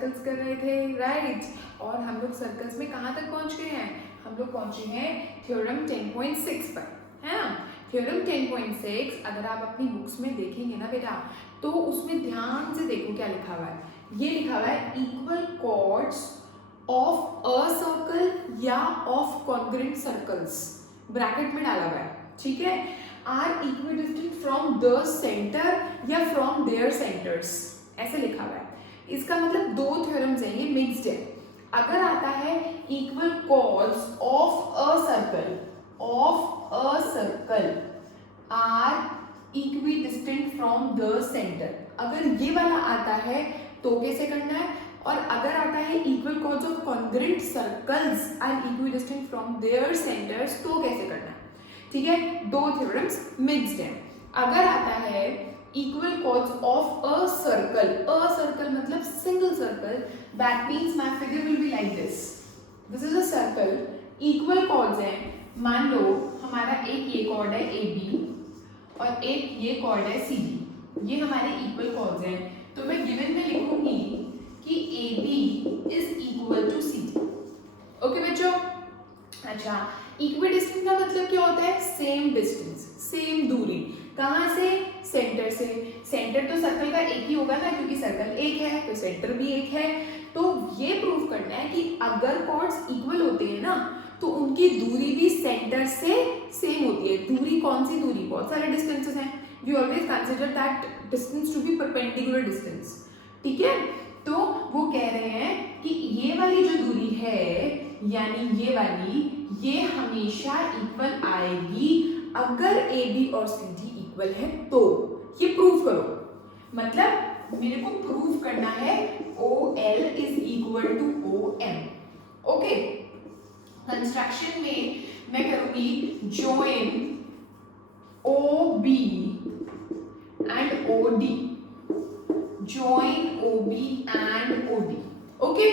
Circles कर रहे थे, राइट। और हम लोग सर्कल्स में कहाँ तक पहुँच गए हैं? हम लोग पहुँचे हैं थ्योरम 10.6 पर, है ना। थ्योरम 10.6 अगर आप अपनी बुक्स में देखेंगे ना बेटा, तो उसमें ध्यान से देखो क्या लिखा हुआ है। ये लिखा हुआ है equal chords of a circle या ऑफ कॉन्ग्रुएंट सर्कल्स, ब्रैकेट में डाला हुआ है, ठीक है। Are equidistant from the centre या फ्रॉम देयर सेंटर्स, ऐसे लिखा हुआ है। इसका मतलब दो थ्योरम्स हैं, ये मिक्स्ड है। अगर आता है equal chords of a circle are equidistant from the centre, अगर ये वाला आता है तो कैसे करना है, और अगर आता है equal chords of congruent circles are equidistant from their centres, तो कैसे करना है, ठीक है। दो थ्योरम्स मिक्स्ड हैं। अगर आता है equal chords of a circle मतलब single circle, that means my figure will be like this is a circle, equal chords हैं। मान लो हमारा एक ये कॉर्ड है ए बी और एक ये कॉर्ड है सी डी, ये हमारे इक्वल कॉर्ड्स हैं। तो मैं गिवन में लिखूंगी कि A B is equal to C D. Okay बच्चों, अच्छा इक्विडिस्टेंट का मतलब क्या होता है? सेम डिस्टेंस, सेम दूरी। कहाँ से? सेंटर से। सेंटर तो सर्कल का एक ही होगा ना, क्योंकि सर्कल एक है तो सेंटर भी एक है। तो ये प्रूव करना है कि अगर कॉर्ड्स इक्वल होते हैं ना, तो उनकी दूरी भी सेंटर से सेम होती है। दूरी कौन सी दूरी? बहुत सारे डिस्टेंसेस हैं, we always consider that distance to be perpendicular distance, ठीक है। तो वो कह रहे हैं कि ये वाली जो दूरी है, यानी ये वाली, ये हमेशा इक्वल आएगी अगर ए बी और सी डी इक्वल है तो। ये प्रूव करो, मतलब मेरे को प्रूव करना है O L is equal to O M. Okay, construction में मैं करूंगी join O B and O D, join O B and O D. Okay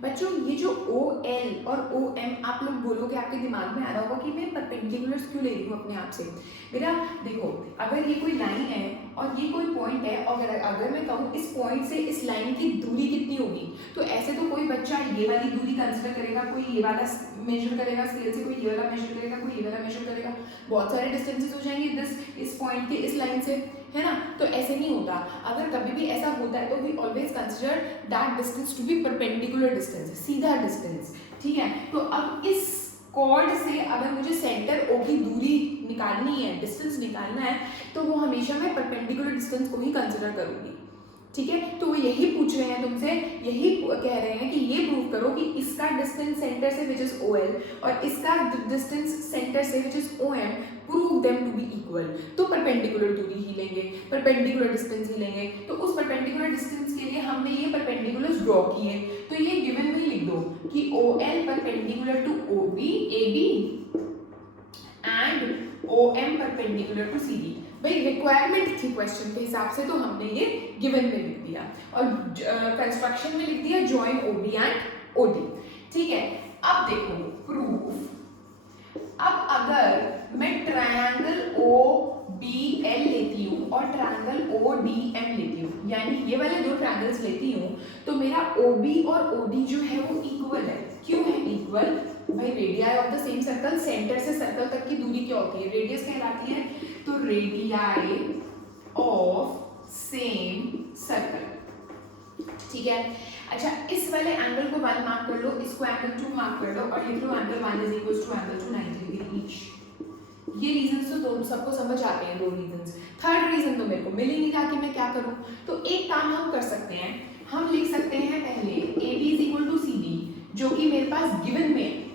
बच्चों, ये जो ओ एल और ओ एम आप लोग बोलोगे, आपके दिमाग में आ रहा होगा कि मैं परपेंडिकुलर्स क्यों ले रही हूँ अपने आप से। बेटा देखो, अगर ये कोई लाइन है और ये कोई पॉइंट है, और अगर मैं कहूँ इस पॉइंट से इस लाइन की दूरी कितनी होगी, तो ऐसे तो कोई बच्चा ये वाली दूरी कंसिडर करेगा, कोई ये वाला मेजर करेगा स्केल से, कोई ये वाला मेजर करेगा, कोई ये वाला मेजर करेगा, बहुत सारे डिस्टेंसेस हो जाएंगे इस पॉइंट के इस लाइन से, है ना। तो ऐसे नहीं होता। अगर कभी भी ऐसा होता है तो we always consider that distance to be perpendicular distance, सीधा डिस्टेंस, ठीक है। तो अब इस कॉर्ड से अगर मुझे सेंटर ओ की दूरी निकालनी है, डिस्टेंस निकालना है, तो वो हमेशा मैं परपेंडिकुलर डिस्टेंस को ही कंसिडर करूंगी, ठीक है। तो वो यही पूछ रहे हैं तुमसे, यही कह रहे हैं कि ये प्रूव करो कि इसका डिस्टेंस सेंटर से विच इज ओ एल और इसका डिस्टेंस सेंटर से which is O M, prove them to be equal. तो परपेंडिकुलर दूरी ही लेंगे, परपेंडिकुलर डिस्टेंस ही लेंगे। तो उस परपेंडिकुलर डिस्टेंस के लिए हमने ये परपेंडिकुलर्स ड्रॉ किए, तो ये गिवन में लिख दो कि O L perpendicular to O B, A B and O M perpendicular to C D. भाई रिक्वायरमेंट थी क्वेश्चन के हिसाब से, तो हमने ये गिवन में लिख दिया और कंस्ट्रक्शन में लिख दिया join O B and O D, ठीक है। अब देखो प्रूफ, अब अगर मैं ट्रायंगल ओ बी एल लेती हूँ और ट्रायंगल ओ डी एम लेती हूँ, यानी ये वाले दो ट्रायंगल्स लेती हूँ, तो मेरा ओ बी और ओ डी जो है वो इक्वल है। क्यों है इक्वल? भाई radii of the same circle, centre से सर्कल तक की दूरी क्या होती है? रेडियस कहलाती है। तो रेडियाई ऑफ सेम सर्कल, ठीक है। अच्छा, इस वाले एंगल को 1 मार्क कर लो, इसको एंगल 2 मार्क कर लो, और लिख लो angle 1 is equal to angle 2 90 degree each. ये रीजंस तो दोनों सबको समझ आते हैं, दो रीजंस। थर्ड रीजन तो मेरे को मिल ही नहीं रहा कि मैं क्या करूं। तो एक काम हम कर सकते हैं, हम लिख सकते हैं पहले A B is equal to C D, जो कि मेरे पास गिवन में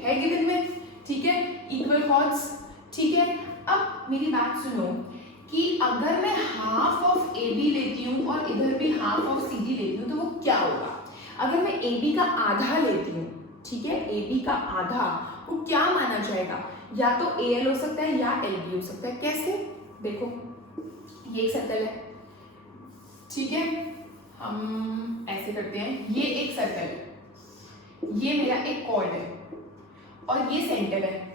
है, गिवन में, ठीक है, इक्वल कॉर्ड्स, ठीक है। अब मेरी बात सुनो कि अगर मैं हाफ ऑफ ए बी लेती हूँ और इधर भी हाफ ऑफ सी डी लेती हूँ, तो वो क्या होगा? अगर मैं ए बी का आधा लेती हूँ, ठीक है, ए बी का आधा, वो क्या माना जाएगा? या तो ए एल हो सकता है या एल बी हो सकता है। कैसे? देखो, ये एक सर्कल है, ठीक है, हम ऐसे करते हैं, ये एक सर्कल, ये मेरा एक कॉर्ड है और ये सेंटर है,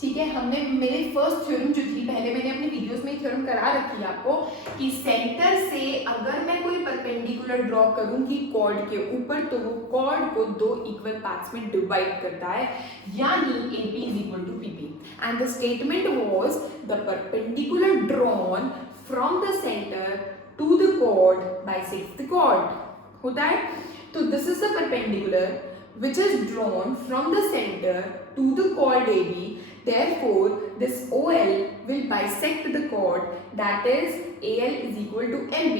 ठीक है। हमने मेरे फर्स्ट थ्योरम जो थी, पहले मैंने अपनी वीडियोस में थ्योरम थ्योरम करा रखी है आपको कि सेंटर से अगर मैं कोई परपेंडिकुलर ड्रॉ करूंगी कॉर्ड के ऊपर तो वो कॉर्ड को दो इक्वल पार्ट्स में डिवाइड करता है, यानी AP is equal to PP. And the statement was the perpendicular drawn from the center to the chord bisects the chord. होता है तो this is the perpendicular which is drawn from the center to the chord AB. Therefore, this OL will bisect the chord, that is AL is equal to LB.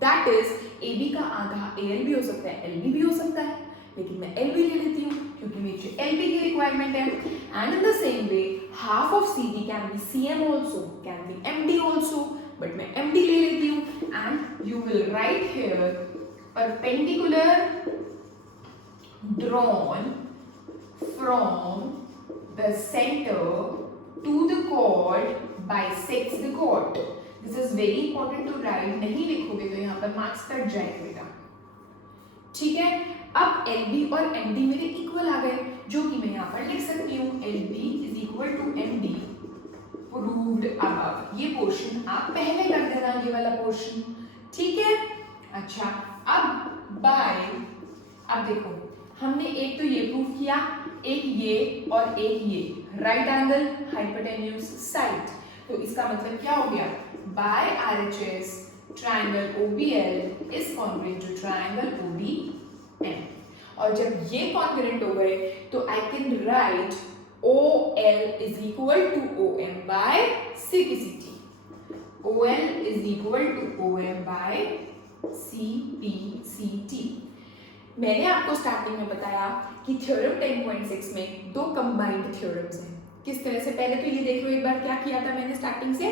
That is AB का आधा AL भी हो सकता है, LB भी हो सकता है, लेकिन मैं LB ले लेती हूँ क्योंकि मुझे LB की रिक्वायरमेंट है. And in the same way, half of CD can be CM also, can be MD also, but मैं MD ले लेती हूँ. And you will write here perpendicular drawn from the center to the chord bisects the chord. This is very important to write. नहीं लिखोगे तो यहाँ पर marks cut जाएंगे बेटा. ठीक है, अब LB और MD मेरे इक्वल आ गए, जो कि मैं यहाँ पर लिख सकती हूँ LB is equal to MD proved above. ये पोर्शन आप पहले कर देना, ये वाला पोर्शन. ठीक है, अच्छा अब बाय, अब देखो हमने एक तो ये प्रूव किया, एक ये और एक ये, राइट एंगल हाइपोटेन्यूज साइड. तो इसका मतलब क्या हो गया, by RHS triangle OBL is congruent to triangle ODM. और जब ये कॉन्ग्रुएंट हो गए तो I can write OL is equal to OM by CPCT. OL is equal to OM by CPCT. मैंने आपको स्टार्टिंग में बताया कि थ्योरम 10.6 में दो कंबाइंड थ्योरम्स हैं. किस तरह से, पहले तो ये देख लो एक बार क्या किया था मैंने स्टार्टिंग से.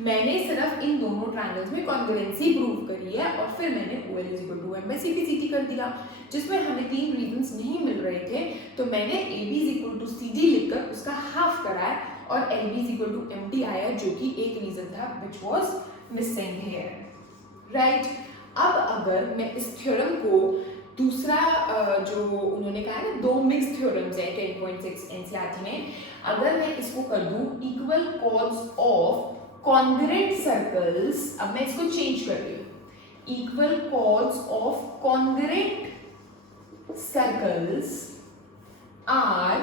मैंने सिर्फ इन दोनों ट्रायंगल्स में कॉन्ग्रुएंसी प्रूव करी है और फिर मैंने OL is equal to OM by CPCT कर दिया, जिसमें हमें तीन रीजंस नहीं मिल रहे थे. तो मैंने AB is equal to CD लिखकर उसका हाफ कराया और LB is equal to MD आया, जो कि एक रीजन था which was missing here. Right, अब अगर मैं इस थ्योरम को दूसरा जो उन्होंने कहा है ना, दो मिक्स थ्योरम्स है 10.6 NCERT में, अगर मैं इसको कर दूं equal chords of congruent circles, अब मैं इसको चेंज कर रही हूँ, equal chords of congruent circles are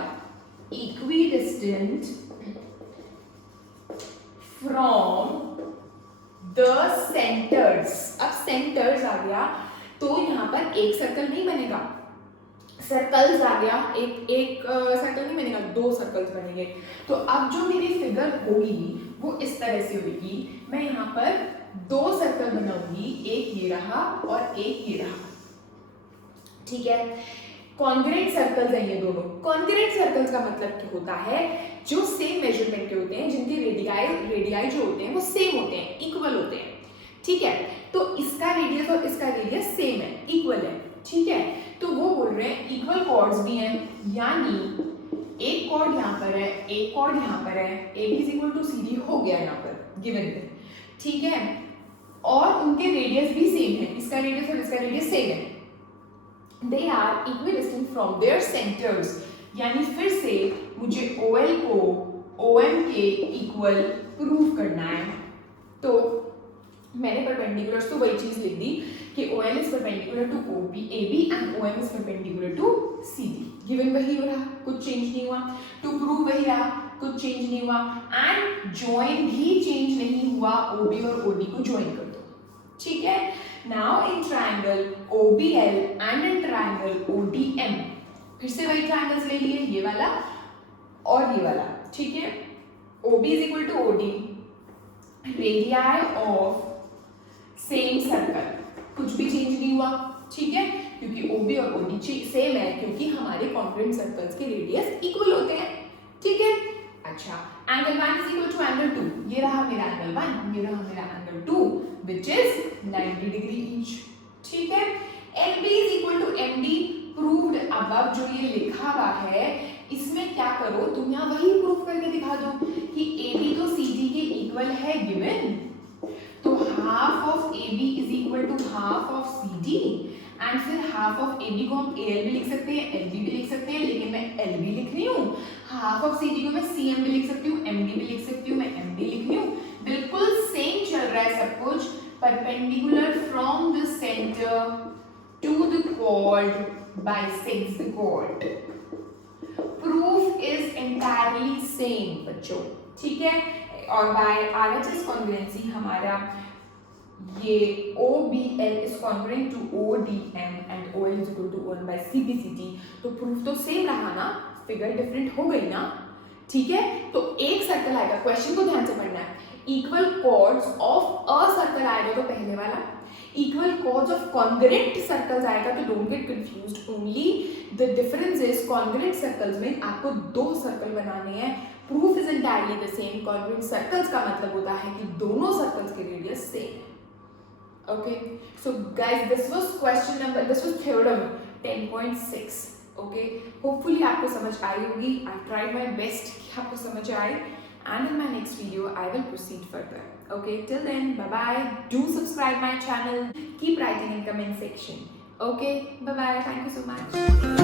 equidistant from the centres. अब सेंटर्स आ गया तो यहाँ पर एक सर्कल नहीं बनेगा, सर्कल्स आ गया, एक सर्कल नहीं बनेगा, दो सर्कल्स बनेंगे. तो अब जो मेरी फिगर होगी वो इस तरह से होगी. मैं यहाँ पर दो सर्कल बनाऊंगी, एक ये रहा और एक ये रहा. ठीक है, कॉन्ग्रुएंट सर्कल्स हैं ये दोनों. कॉन्ग्रुएंट सर्कल्स का मतलब क्या होता है, जो सेम मेजरमेंट के होते हैं, जिनके रेडियाई जो होते हैं वो सेम होते हैं, इक्वल होते हैं. ठीक है, तो इसका रेडियस और इसका रेडियस सेम है, इक्वल है. ठीक है, तो वो बोल रहे हैं इक्वल कॉर्ड्स भी हैं, यानी एक कॉर्ड यहाँ पर है, एक कॉर्ड यहाँ पर है, AB is equal to CD हो गया यहाँ पर गिवन है. ठीक है, और उनके रेडियस भी सेम है, इसका रेडियस और इसका रेडियस सेम है. They are equidistant from their centres, यानी फिर से मुझे OL को OM के इक्वल प्रूव करना है. तो मैंने परपेंडिकुलर्स तो वही चीज लिख दी कि OL is perpendicular to AB and OM is perpendicular to CD. Given वही हो रहा, कुछ चेंज नहीं हुआ. टू प्रूव वही रहा, कुछ चेंज नहीं हुआ. एंड जॉइन भी चेंज नहीं हुआ, OB और OD को ज्वाइन कर दो. ठीक है, now in triangle OBL and in triangle ODM फिर से वही ट्रायंगल्स ले लिए, ये वाला और ये वाला. ठीक है, OB is equal to OD, radii of same circle, कुछ भी चेंज नहीं हुआ. ठीक है, क्योंकि OB और OD सेम है, क्योंकि हमारे कॉन्ग्रुएंट सर्कल्स के रेडियस इक्वल होते हैं. ठीक है, अच्छा angle 1 is equal to angle 2, ये रहा मेरा एंगल 1, ये रहा मेरा angle 2 which is 90 degree each. ठीक है, LB is equal to MD proved above, जो ये लिखा हुआ है इसमें क्या करो तुम यहाँ वही प्रूव करके दिखा दो कि AB तो CD के इक्वल है गिवन, तो half of AB is equal to half of CD and फिर हाफ ऑफ AB को हम AL भी लिख सकते हैं, LB भी लिख सकते हैं, लेकिन मैं LB लिख रही हूँ. हाफ ऑफ CD को मैं CM भी लिख सकती हूँ, MD भी लिख सकती हूँ, मैं MD लिख रही हूँ. बिल्कुल same perpendicular from the center to the chord bisects the chord. Proof is entirely same बच्चों, ठीक है. और by RHS congruency हमारा ये OBL is congruent to ODM and OL is equal to OM by CPCT. तो proof तो same रहा ना, फिगर डिफरेंट हो गई ना, ठीक है. तो एक सर्कल आएगा, क्वेश्चन को ध्यान से पढ़ना है. Equal chords of a circle आएगा तो पहले वाला, equal chords of congruent circles आएगा तो don't get confused. Only the difference is congruent circles में आपको दो सर्कल बनाने हैं. Proof is entirely the same. Congruent circles का मतलब होता है कि दोनों सर्कल्स के रेडियस सेम है. Okay, so guys, this was theorem 10.6. Okay, hopefully आपको समझ आई होगी. I tried my best कि आपको समझ आए. And in my next video, I will proceed further. Okay, till then, bye bye. Do subscribe my channel. Keep writing in comment section. Okay, bye bye. Thank you so much.